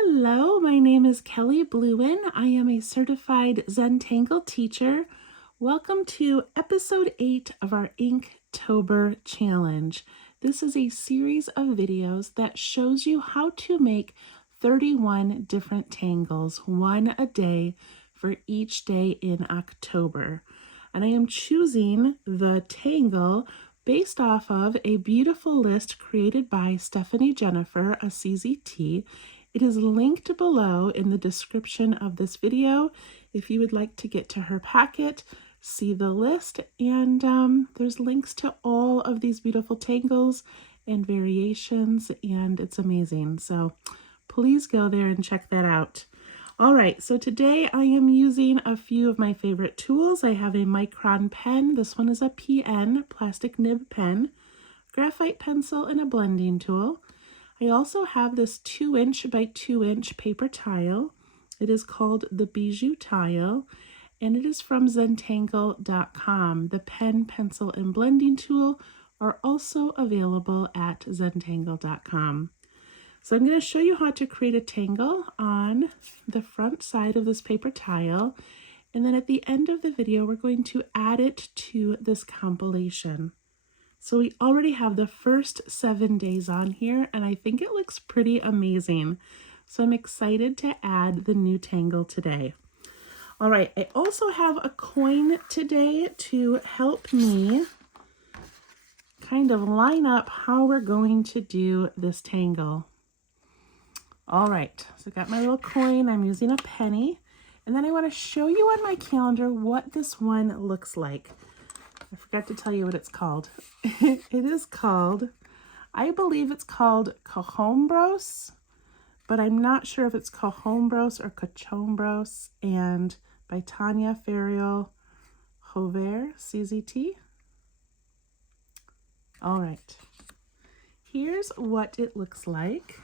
Hello, my name is Kelly Bluin. I am a certified Zentangle teacher. Welcome to episode 8 of our Inktober challenge. This is a series of videos that shows you how to make 31 different tangles, one a day for each day in October. And I am choosing the tangle based off of a beautiful list created by Stephanie Jennifer, a CZT. It is linked below in the description of this video if you would like to get to her packet, see the list, and there's links to all of these beautiful tangles and variations, and it's amazing. So please go there and check that out. All right, so today I am using a few of my favorite tools. I have a micron pen. This one is a PN, plastic nib pen, graphite pencil, and a blending tool. I also have this 2" by 2" paper tile. It is called the Bijou Tile, and it is from Zentangle.com. The pen, pencil, and blending tool are also available at Zentangle.com. So I'm going to show you how to create a tangle on the front side of this paper tile, and then at the end of the video we're going to add it to this compilation. So we already have the first 7 days on here, and I think it looks pretty amazing. So I'm excited to add the new tangle today. All right, I also have a coin today to help me kind of line up how we're going to do this tangle. All right, so I got my little coin. I'm using a penny, and then I want to show you on my calendar what this one looks like. I forgot to tell you what it's called. It is called, I believe it's called Cochombros, but I'm not sure if it's Cochombros or Cochombros, and by Tanya Ferriol Hover, CZT. All right, here's what it looks like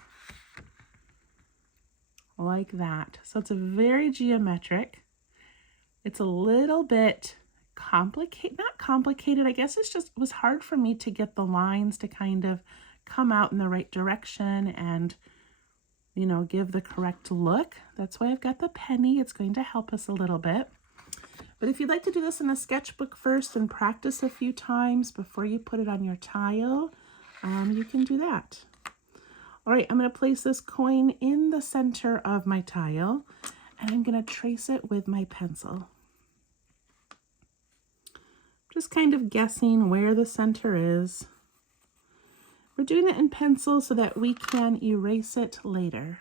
that. So it's a very geometric. It's a little bit not complicated, I guess it was hard for me to get the lines to kind of come out in the right direction and, you know, give the correct look. That's why I've got the penny. It's going to help us a little bit. But if you'd like to do this in a sketchbook first and practice a few times before you put it on your tile, you can do that. All right, I'm going to place this coin in the center of my tile, and I'm going to trace it with my pencil. Just kind of guessing where the center is. We're doing it in pencil so that we can erase it later.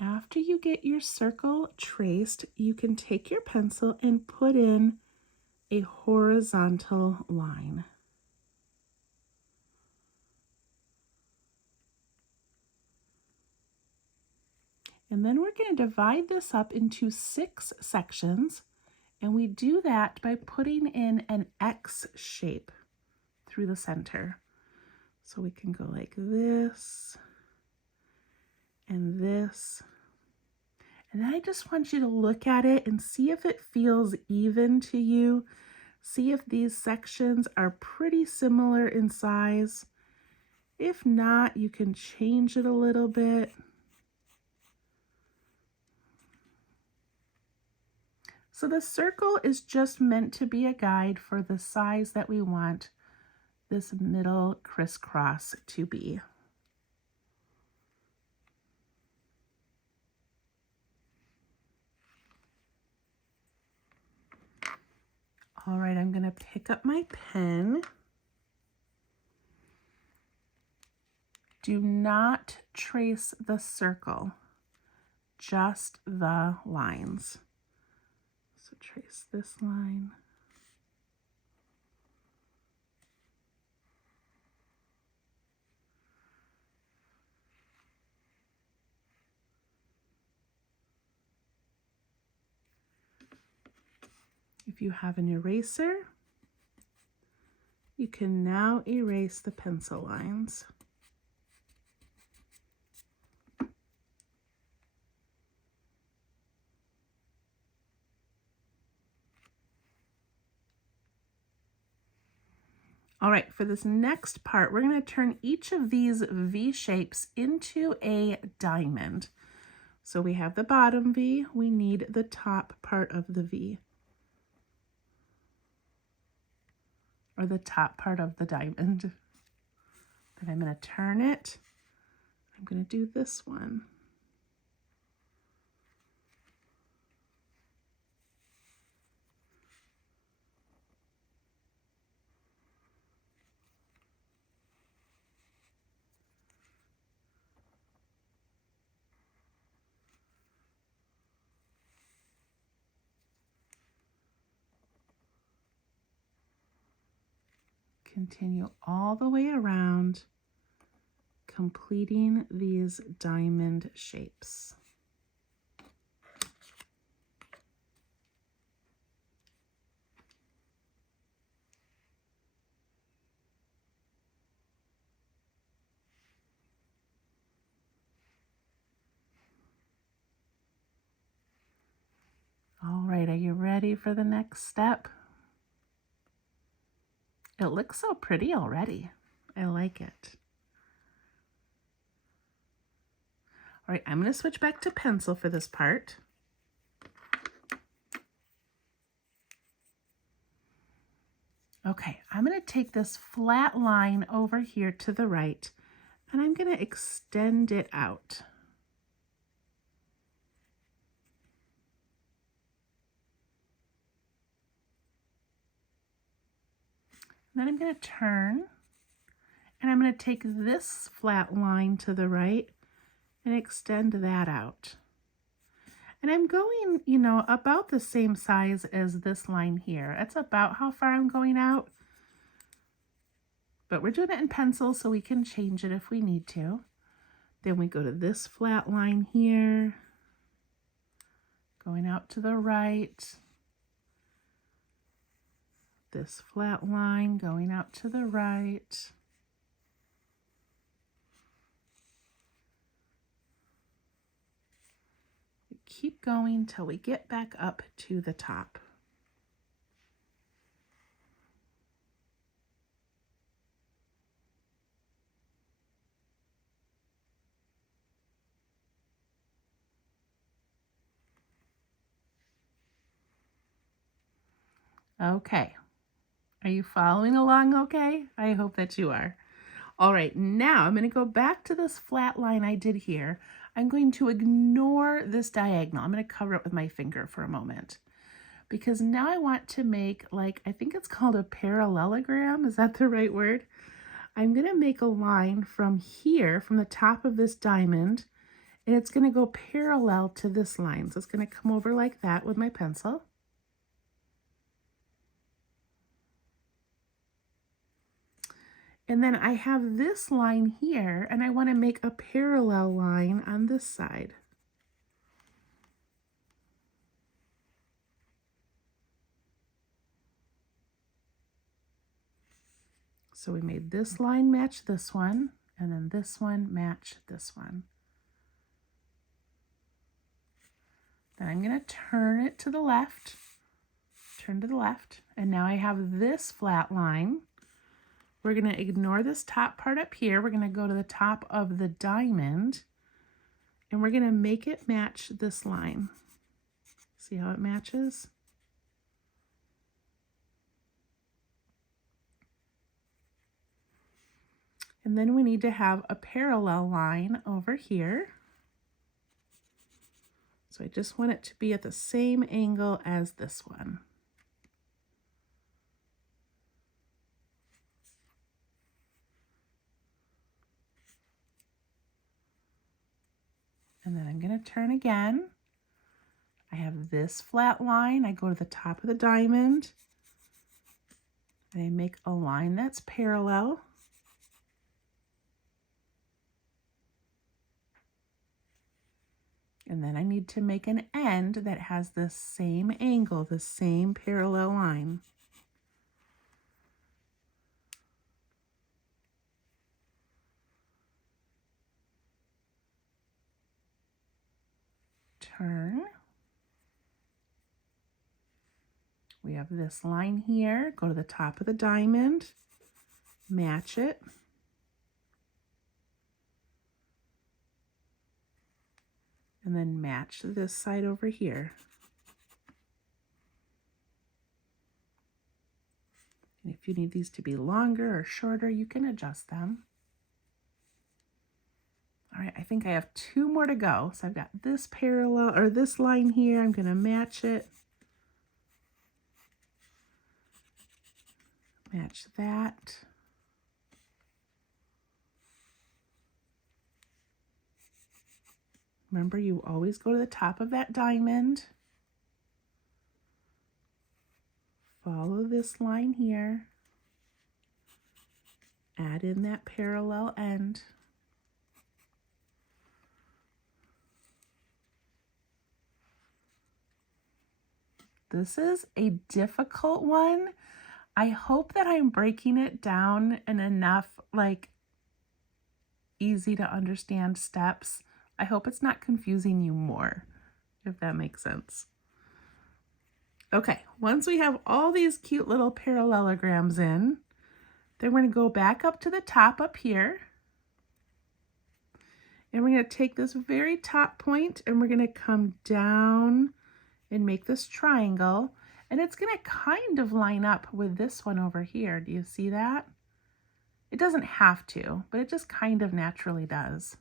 After you get your circle traced, you can take your pencil and put in a horizontal line. And then we're going to divide this up into 6 sections, and we do that by putting in an X shape through the center. So we can go like this and this. And then I just want you to look at it and see if it feels even to you. See if these sections are pretty similar in size. If not, you can change it a little bit. So the circle is just meant to be a guide for the size that we want this middle crisscross to be. All right, I'm going to pick up my pen. Do not trace the circle, just the lines. So trace this line. If you have an eraser, you can now erase the pencil lines. All right, for this next part, we're going to turn each of these V shapes into a diamond. So we have the bottom V, we need the top part of the V, or the top part of the diamond. Then I'm going to turn it. I'm going to do this one. Continue all the way around, completing these diamond shapes. All right, are you ready for the next step? It looks so pretty already. I like it. All right, I'm going to switch back to pencil for this part. Okay, I'm going to take this flat line over here to the right, and I'm going to extend it out. Then I'm going to turn, and I'm going to take this flat line to the right and extend that out. And I'm going, about the same size as this line here. That's about how far I'm going out. But we're doing it in pencil, so we can change it if we need to. Then we go to this flat line here, going out to the right. This flat line going out to the right. We keep going till we get back up to the top. Okay. Are you following along okay? I hope that you are. All right, now I'm going to go back to this flat line I did here. I'm going to ignore this diagonal. I'm going to cover it with my finger for a moment because now I want to make, I think it's called a parallelogram. Is that the right word? I'm going to make a line from here, from the top of this diamond, and it's going to go parallel to this line. So it's going to come over like that with my pencil. And then I have this line here, and I want to make a parallel line on this side. So we made this line match this one, and then this one match this one. Then I'm going to turn it to the left, and now I have this flat line. We're going to ignore this top part up here. We're going to go to the top of the diamond, and we're going to make it match this line. See how it matches? And then we need to have a parallel line over here. So I just want it to be at the same angle as this one. And then I'm going to turn again. I have this flat line. I go to the top of the diamond. And I make a line that's parallel. And then I need to make an end that has the same angle, the same parallel line. Turn. We have this line here, go to the top of the diamond, match it. And then match this side over here. And if you need these to be longer or shorter, you can adjust them. All right, I think I have 2 more to go. So I've got this parallel, or this line here. I'm going to match it. Match that. Remember, you always go to the top of that diamond. Follow this line here. Add in that parallel end. This is a difficult one. I hope that I'm breaking it down in enough like easy to understand steps. I hope it's not confusing you more, if that makes sense. Okay, once we have all these cute little parallelograms in, then we're going to go back up to the top up here. And we're going to take this very top point and we're going to come down and make this triangle. And it's going to kind of line up with this one over here. Do you see that? It doesn't have to, but it just kind of naturally does.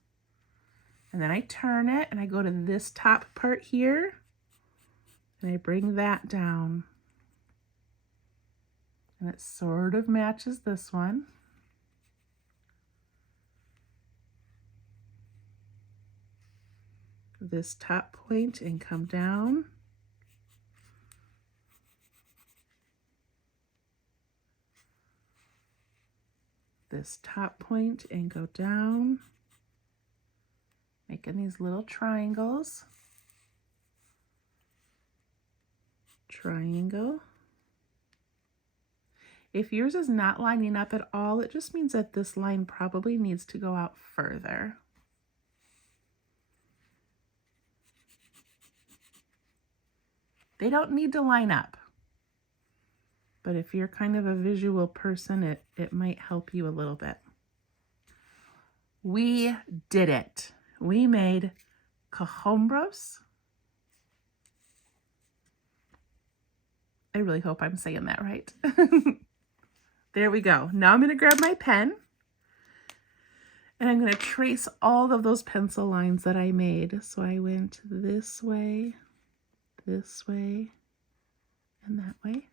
And then I turn it and I go to this top part here and I bring that down. And it sort of matches this one. This top point and come down. This top point and go down. Making these little triangles. Triangle. If yours is not lining up at all, it just means that this line probably needs to go out further. They don't need to line up. But if you're kind of a visual person, it might help you a little bit. We did it. We made Cochombros. I really hope I'm saying that right. There we go. Now I'm going to grab my pen and I'm going to trace all of those pencil lines that I made. So I went this way, and that way.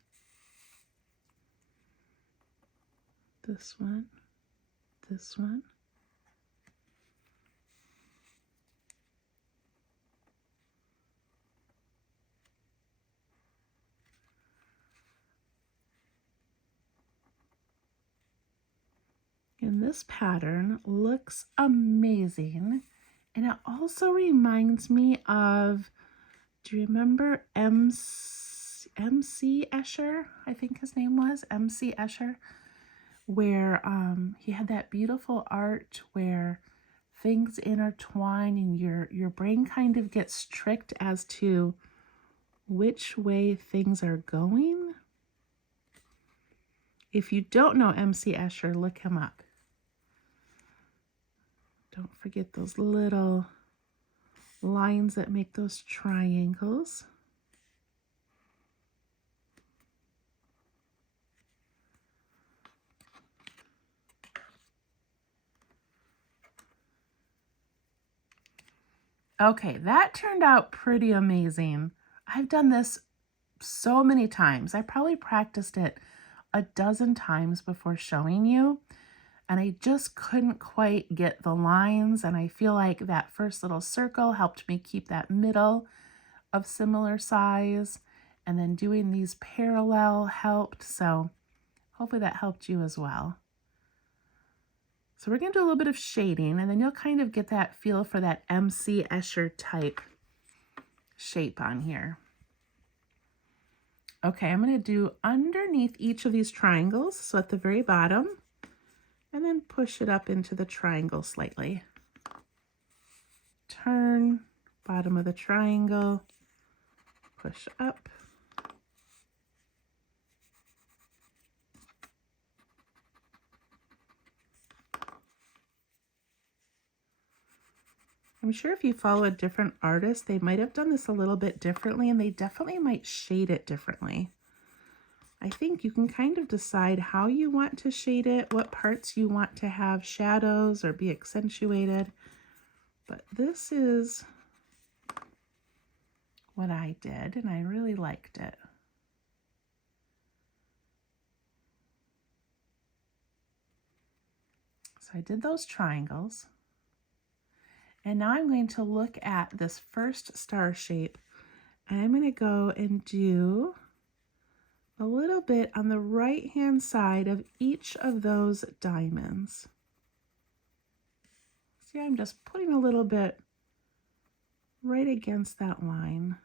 This one, this one. And this pattern looks amazing. And it also reminds me of, do you remember MC Escher? I think his name was MC Escher, where he had that beautiful art where things intertwine and your brain kind of gets tricked as to which way things are going. If you don't know MC Escher, look him up. Don't forget those little lines that make those triangles. Okay, that turned out pretty amazing. I've done this so many times. I probably practiced it a dozen times before showing you, and I just couldn't quite get the lines, and I feel like that first little circle helped me keep that middle of similar size, and then doing these parallel helped, so hopefully that helped you as well. So we're going to do a little bit of shading, and then you'll kind of get that feel for that MC Escher type shape on here. Okay, I'm going to do underneath each of these triangles, so at the very bottom, and then push it up into the triangle slightly. Turn, bottom of the triangle, push up. I'm sure if you follow a different artist, they might have done this a little bit differently, and they definitely might shade it differently. I think you can kind of decide how you want to shade it, what parts you want to have shadows or be accentuated. But this is what I did, and I really liked it. So I did those triangles. And now I'm going to look at this first star shape, and I'm going to go and do a little bit on the right-hand side of each of those diamonds. See, I'm just putting a little bit right against that line.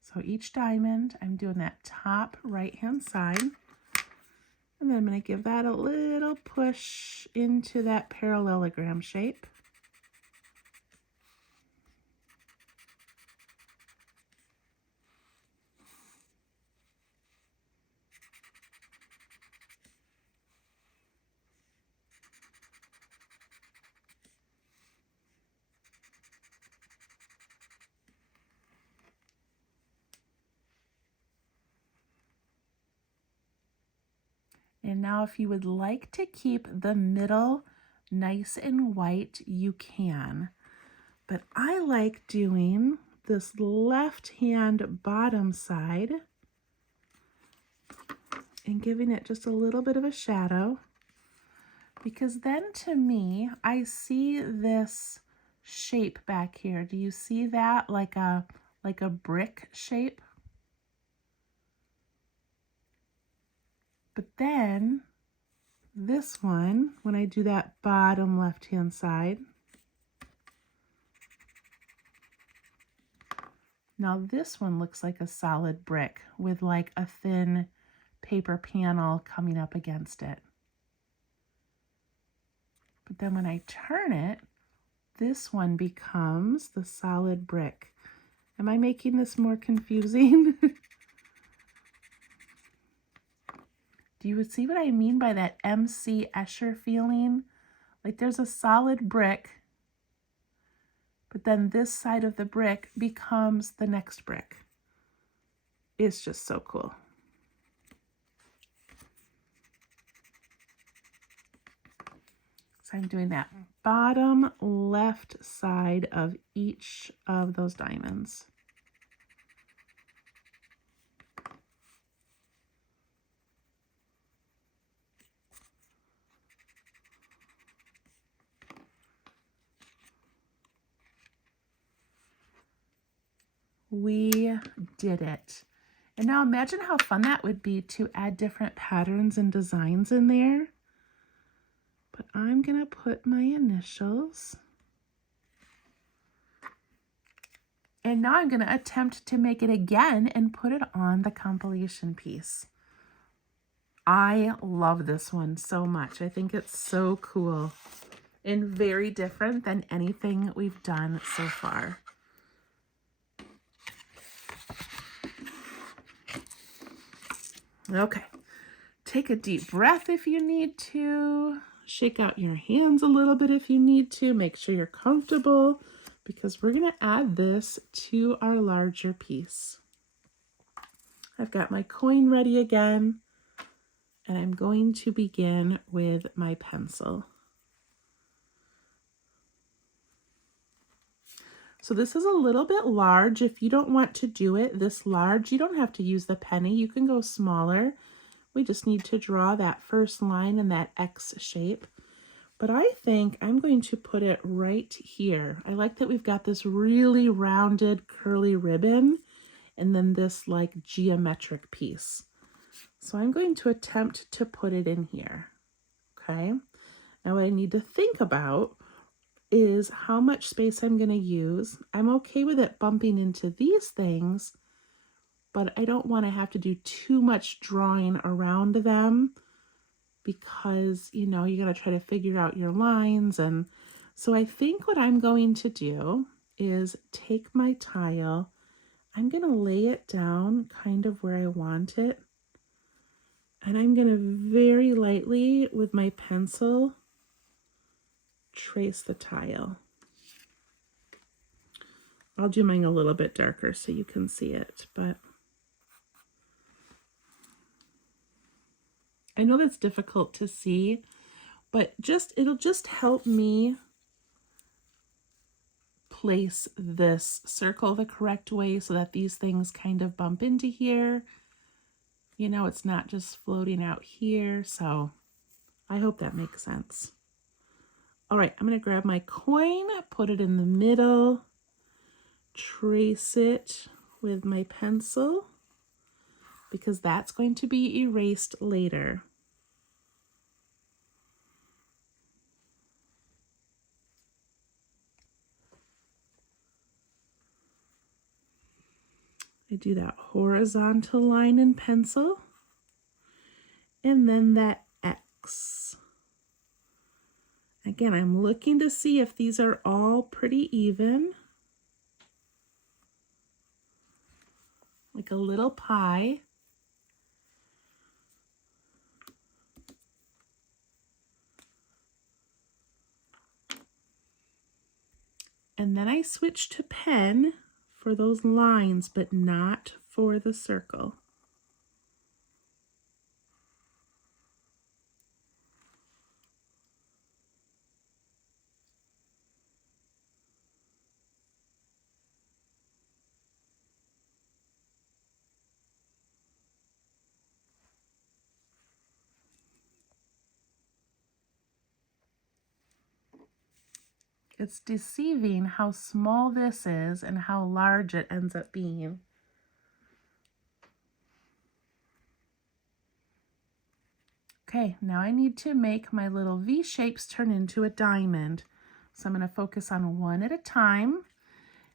So each diamond, I'm doing that top right-hand side. And then I'm going to give that a little push into that parallelogram shape. And now if you would like to keep the middle nice and white, you can. But I like doing this left-hand bottom side and giving it just a little bit of a shadow, because then to me, I see this shape back here. Do you see that? Like a brick shape? But then this one, when I do that bottom left-hand side, now this one looks like a solid brick with like a thin paper panel coming up against it. But then when I turn it, this one becomes the solid brick. Am I making this more confusing? Do you see what I mean by that M.C. Escher feeling? Like there's a solid brick, but then this side of the brick becomes the next brick. It's just so cool. So I'm doing that bottom left side of each of those diamonds. We did it. And now imagine how fun that would be to add different patterns and designs in there. But I'm going to put my initials. And now I'm going to attempt to make it again and put it on the compilation piece. I love this one so much. I think it's so cool and very different than anything we've done so far. Okay, take a deep breath if you need to. Shake out your hands a little bit if you need to. Make sure you're comfortable, because we're going to add this to our larger piece. I've got my coin ready again, and I'm going to begin with my pencil. So this is a little bit large. If you don't want to do it this large, you don't have to use the penny. You can go smaller. We just need to draw that first line in that X shape. But I think I'm going to put it right here. I like that we've got this really rounded curly ribbon and then this like geometric piece. So I'm going to attempt to put it in here. Okay. Now what I need to think about is how much space I'm going to use. I'm okay with it bumping into these things, but I don't want to have to do too much drawing around them, because, you know, you got to try to figure out your lines. And so I think what I'm going to do is take my tile. I'm going to lay it down kind of where I want it. And I'm going to very lightly with my pencil trace the tile. I'll do mine a little bit darker so you can see it, but I know that's difficult to see, but it'll just help me place this circle the correct way so that these things kind of bump into here. You know, it's not just floating out here, so I hope that makes sense. All right, I'm going to grab my coin, put it in the middle, trace it with my pencil because that's going to be erased later. I do that horizontal line in pencil and then that X. Again, I'm looking to see if these are all pretty even, like a little pie. And then I switch to pen for those lines, but not for the circle. It's deceiving how small this is and how large it ends up being. Okay, now I need to make my little V shapes turn into a diamond. So I'm going to focus on one at a time.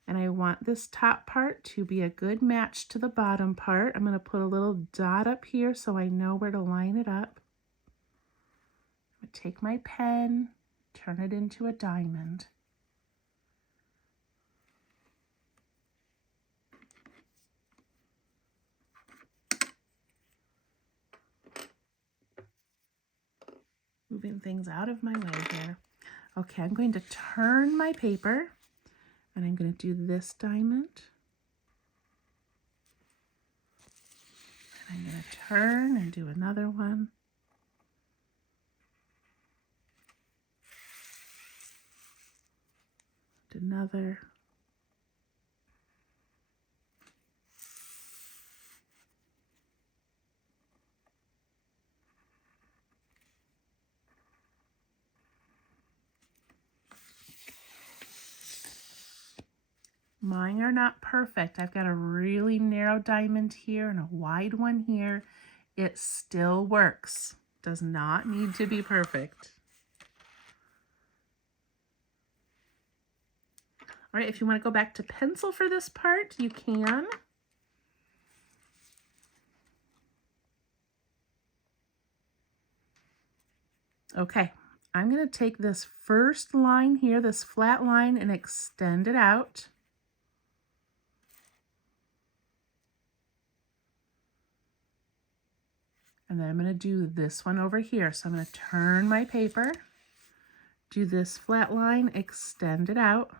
And I want this top part to be a good match to the bottom part. I'm going to put a little dot up here so I know where to line it up. I'm going to take my pen, turn it into a diamond. Moving things out of my way here. Okay, I'm going to turn my paper and I'm going to do this diamond. And I'm going to turn and do another one. And another. Mine are not perfect. I've got a really narrow diamond here and a wide one here. It still works. Does not need to be perfect. All right, if you want to go back to pencil for this part, you can. Okay, I'm going to take this first line here, this flat line, and extend it out. And then I'm going to do this one over here. So I'm going to turn my paper, do this flat line, extend it out.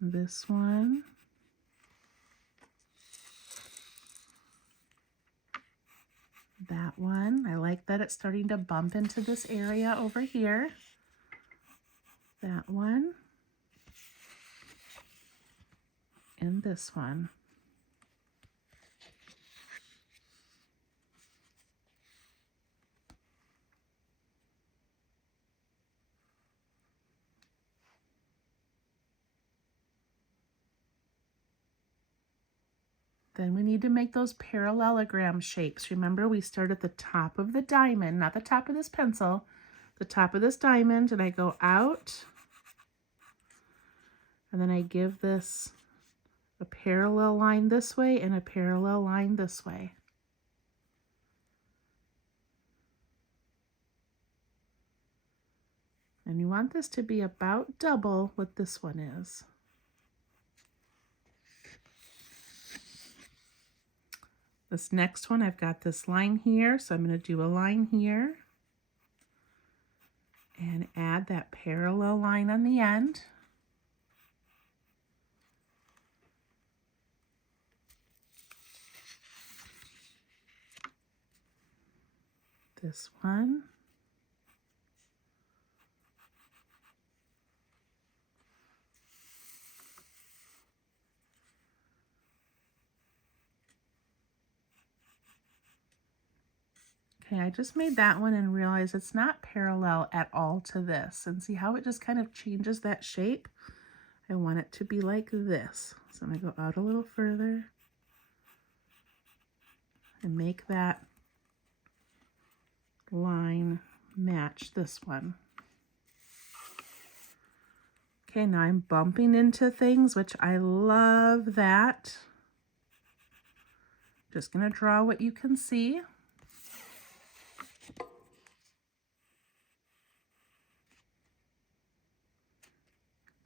This one. That one. I like that it's starting to bump into this area over here. That one. And this one. Then we need to make those parallelogram shapes. Remember, we start at the top of the diamond, not the top of this pencil, the top of this diamond, and I go out, and then I give this a parallel line this way and a parallel line this way. And you want this to be about double what this one is. This next one, I've got this line here, so I'm going to do a line here and add that parallel line on the end. This one. Okay, I just made that one and realized it's not parallel at all to this. And see how it just kind of changes that shape? I want it to be like this. So I'm going to go out a little further and make that line match this one. Okay, now I'm bumping into things, which I love that. Just going to draw what you can see.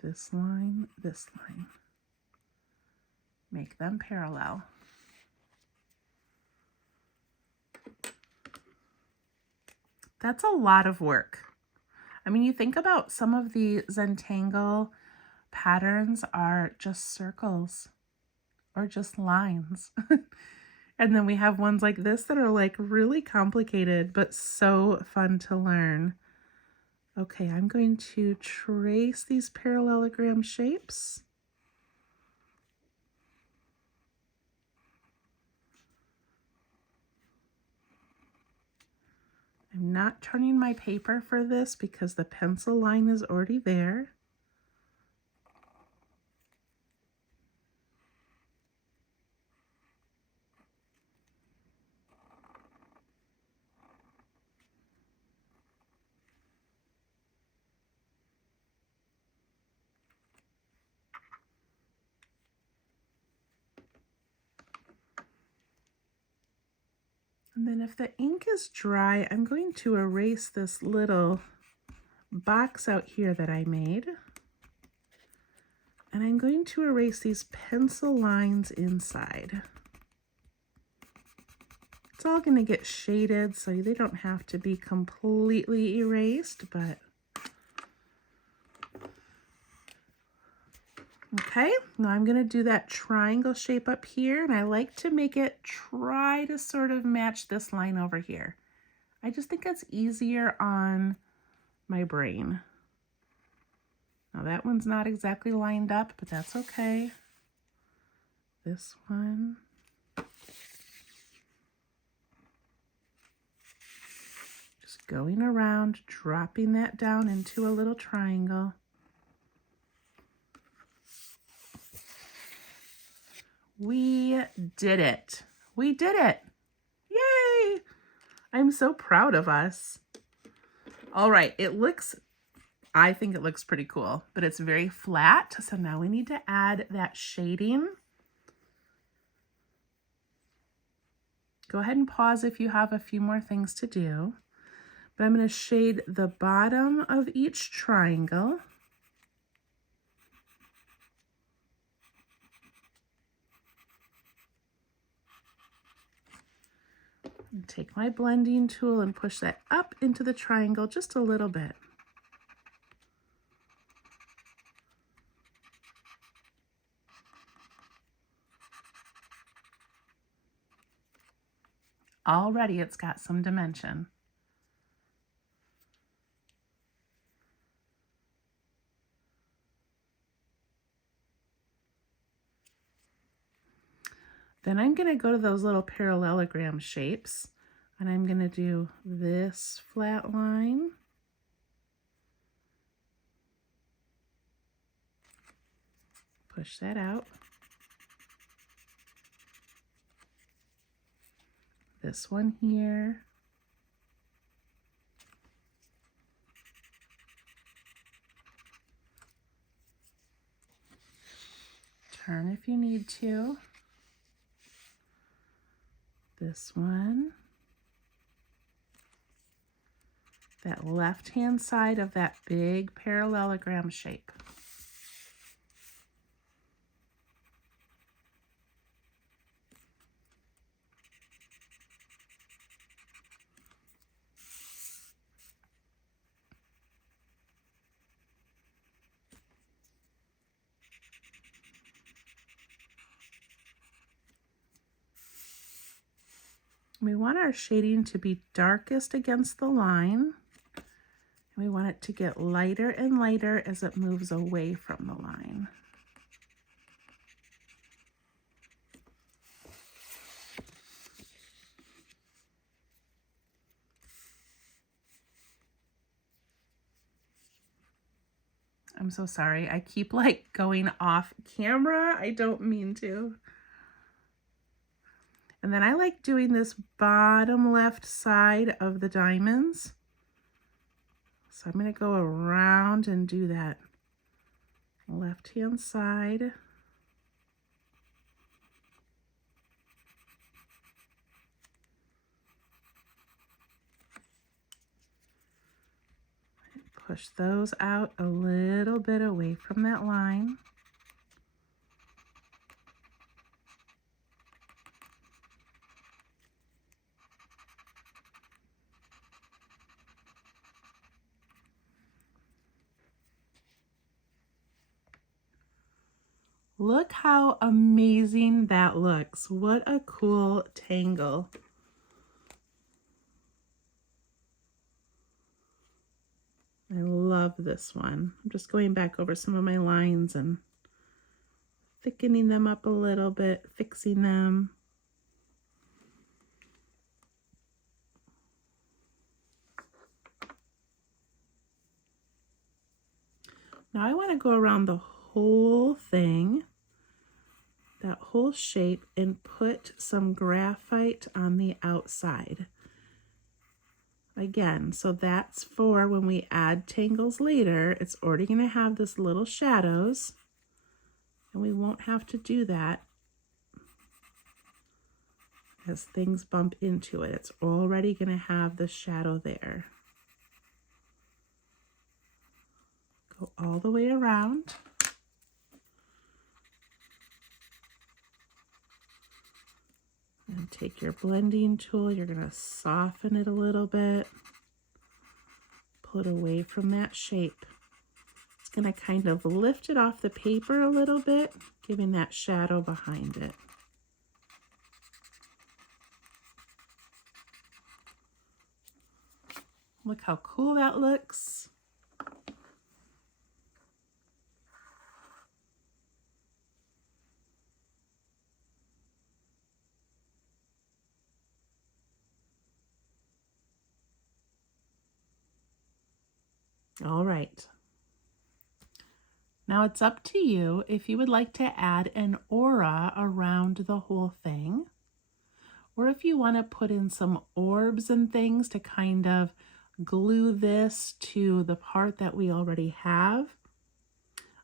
This line, this line. Make them parallel. That's a lot of work. I mean, you think about some of the Zentangle patterns are just circles or just lines. And then we have ones like this that are like really complicated, but so fun to learn. Okay, I'm going to trace these parallelogram shapes. I'm not turning my paper for this because the pencil line is already there. And then if the ink is dry, I'm going to erase this little box out here that I made. And I'm going to erase these pencil lines inside. It's all going to get shaded, so they don't have to be completely erased, but okay, now I'm going to do that triangle shape up here, and I like to make it try to sort of match this line over here. I just think it's easier on my brain. Now that one's not exactly lined up, but that's okay. This one. Just going around, dropping that down into a little triangle. We did it. We did it. Yay! I'm so proud of us. All right, I think it looks pretty cool, but it's very flat. So now we need to add that shading. Go ahead and pause if you have a few more things to do. But I'm going to shade the bottom of each triangle. Take my blending tool and push that up into the triangle just a little bit. Already it's got some dimension. Then I'm going to go to those little parallelogram shapes, and I'm going to do this flat line. Push that out. This one here. Turn if you need to. This one. That left-hand side of that big parallelogram shape. We want our shading to be darkest against the line. We want it to get lighter and lighter as it moves away from the line. I'm so sorry. I keep like going off camera. I don't mean to. And then I like doing this bottom left side of the diamonds. So I'm going to go around and do that left-hand side. Push those out a little bit away from that line. Look how amazing that looks. What a cool tangle. I love this one. I'm just going back over some of my lines and thickening them up a little bit, fixing them. Now I want to go around the whole thing, that whole shape, and put some graphite on the outside. Again, so that's for when we add tangles later, it's already going to have this little shadows, and we won't have to do that as things bump into it. It's already going to have the shadow there. Go all the way around. And take your blending tool, you're going to soften it a little bit, pull it away from that shape. It's going to kind of lift it off the paper a little bit, giving that shadow behind it. Look how cool that looks. All right. Now it's up to you if you would like to add an aura around the whole thing, or if you want to put in some orbs and things to kind of glue this to the part that we already have.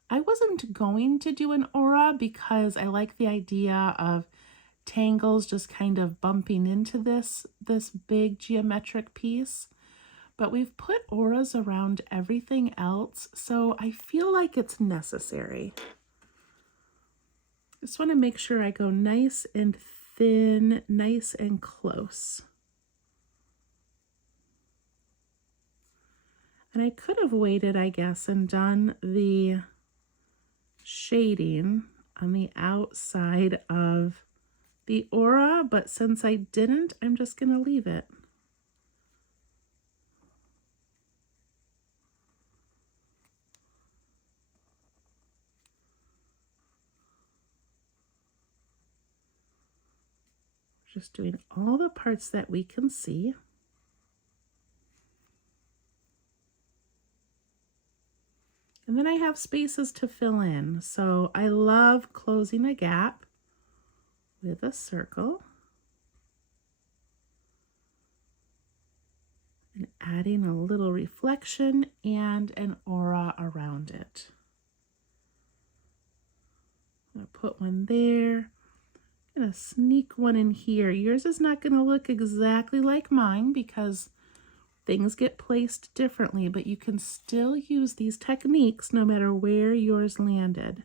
I wasn't going to do an aura because I like the idea of tangles just kind of bumping into this big geometric piece. But we've put auras around everything else, so I feel like it's necessary. Just want to make sure I go nice and thin, nice and close. And I could have waited, I guess, and done the shading on the outside of the aura, but since I didn't, I'm just going to leave it. Just doing all the parts that we can see. And then I have spaces to fill in. So I love closing a gap with a circle and adding a little reflection and an aura around it. I'm going to put one there. I'm going to sneak one in here. Yours is not going to look exactly like mine because things get placed differently, but you can still use these techniques no matter where yours landed.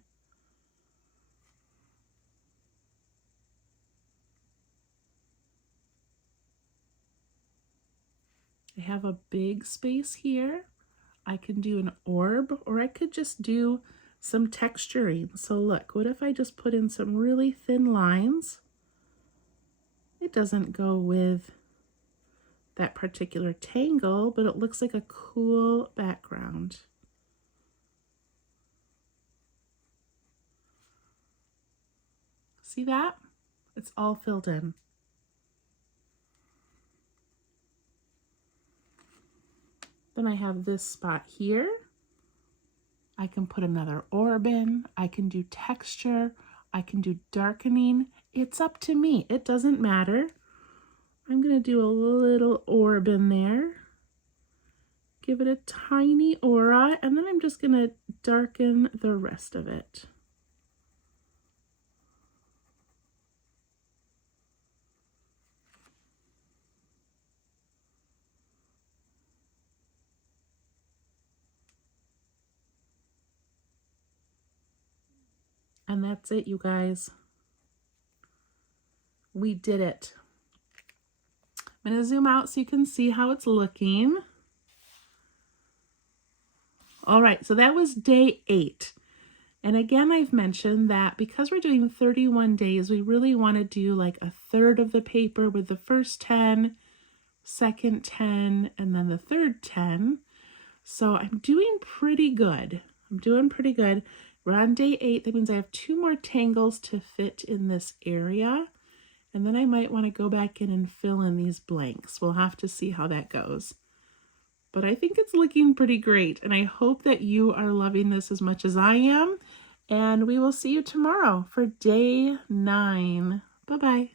I have a big space here. I can do an orb, or I could just do some texturing. So look, what if I just put in some really thin lines It doesn't go with that particular tangle, but it looks like a cool background. See that? It's all filled in. Then I have this spot here. I can put another orb in. I can do texture. I can do darkening. It's up to me. It doesn't matter. I'm going to do a little orb in there. Give it a tiny aura, and then I'm just going to darken the rest of it. And that's it, you guys. We did it. I'm going to zoom out so you can see how it's looking. All right, so that was day 8. And again, I've mentioned that because we're doing 31 days, we really want to do like a third of the paper with the first 10, second 10, and then the third 10. So I'm doing pretty good. We're on day 8. That means I have 2 more tangles to fit in this area. And then I might want to go back in and fill in these blanks. We'll have to see how that goes. But I think it's looking pretty great. And I hope that you are loving this as much as I am. And we will see you tomorrow for day 9. Bye-bye.